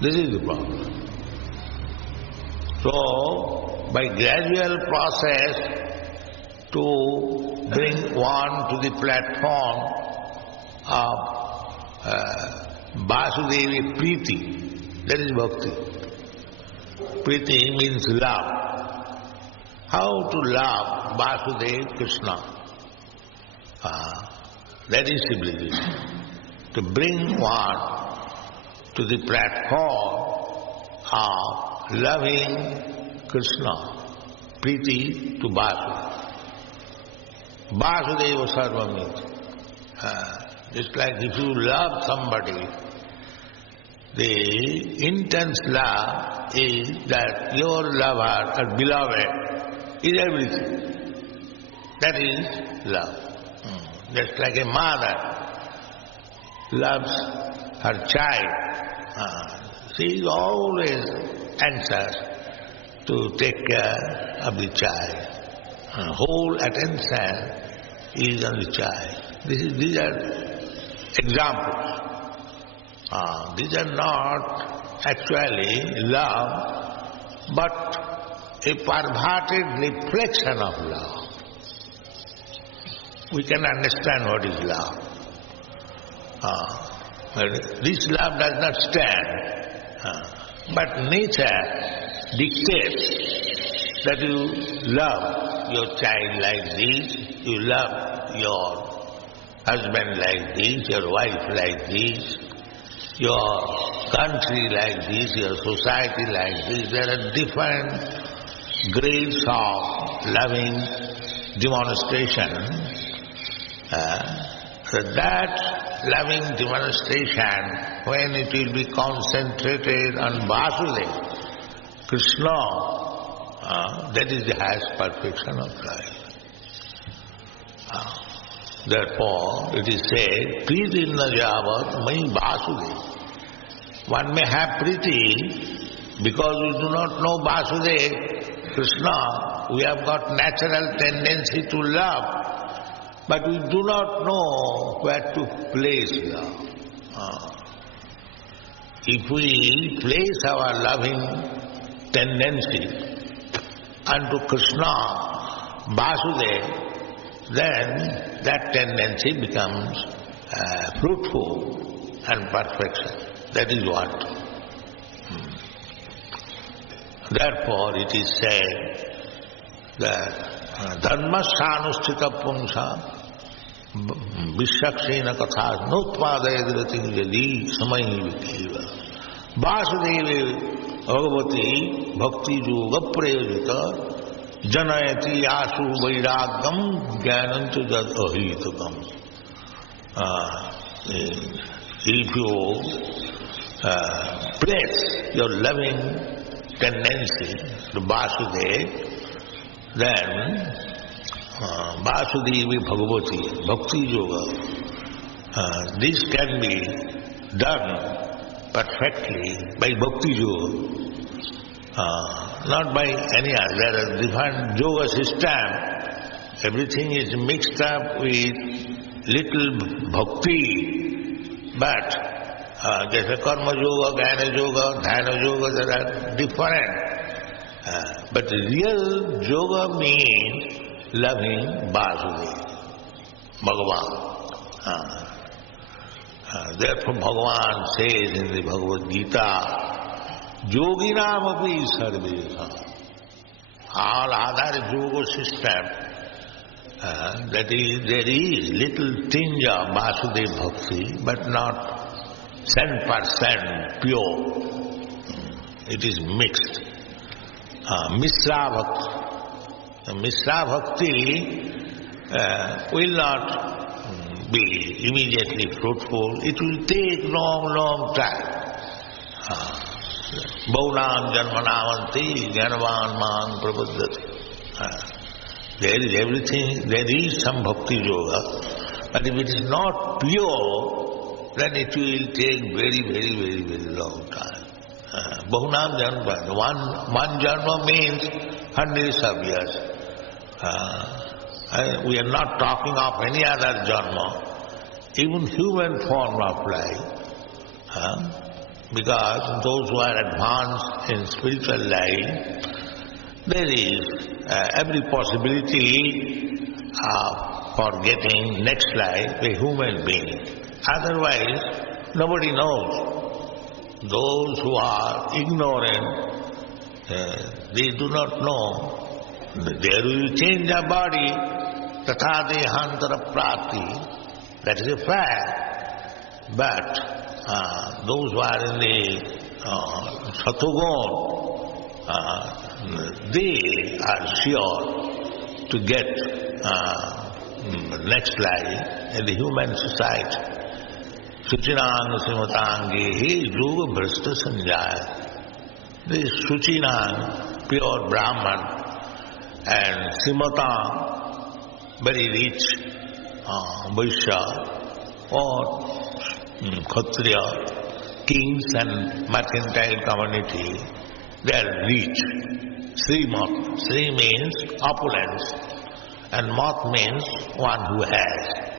This is the problem. So, by gradual process to bring one to the platform of Vasudevi Priti, that is Bhakti. Priti means love. How to love Vasudeva Krishna? That is civilization. To bring one to the platform of loving Krishna, Priti to Vasudeva. Vasudeva Sarvamiti. Just like if you love somebody, the intense love is that your lover or beloved is everything. That is love. Just like a mother loves her child. She is always anxious to take care of the child. Whole attention is on the child. These are examples. These are not actually love, but a perverted reflection of love. We can understand what is love. But this love does not stand. But nature dictates that you love your child like this, you love your husband like this, your wife like this, your country like this, your society like this. There are different grades of loving demonstration. So that loving demonstration, when it will be concentrated on Vasudeva, Krishna, that is the highest perfection of life. Therefore, it is said, Priti na javat mai Vasudeva. One may have Priti because we do not know Vasudeva, Krishna. We have got natural tendency to love, but we do not know where to place love. If we place our loving tendency unto Krishna, Vasudeva, then that tendency becomes fruitful and perfection. That is what. Therefore it is said that dharmasyanusthita punsa vishakshena kathas notpadayadirating yadi samayi vikeva Vasudeva bhagavati bhakti yoga prayojita janayati asu vairagam jnanantu jad ahitakam. If you place your loving tendency to Vasudeva, then Vasudevi Bhagavati, Bhakti Yoga, this can be done perfectly by Bhakti Yoga, not by any other. There are different yoga systems. Everything is mixed up with little bhakti, but जैसे कर्म योग, ज्ञान योग, ध्यान योग, there are different. But real yoga means loving Vasudeva, Bhagavan. Therefore Bhagavan says in the Bhagavad Gita, Yoginam api sarvesha. All other yoga system, that is, there is little tinge of Vasudeva Bhakti, but not 100% pure. It is mixed. Misra Bhakti. Misra Bhakti will not be immediately fruitful. It will take long time. Bhaunam janmanavanti jnanavan man prabuddhati. There is everything, there is some bhakti yoga, but if it is not pure, then it will take very long time. Bahunam janma. One janma means hundreds of years. We are not talking of any other janma. Even human form of life, Because those who are advanced in spiritual life, there is every possibility for getting next life a human being. Otherwise, nobody knows. Those who are ignorant, they do not know. There will change a body, tatha dehantara prati. That is a fact. But those who are in the Satugun, they are sure to get next life in the human society. Suchinang Simatangi, he is Yuga Bhrashta Sanjaya. This Suchinang, pure Brahman, and Simatang, very rich Vaishya, or Kshatriya, kings and mercantile community, they are rich. Srimat. Sri means opulence, and Mat means one who has.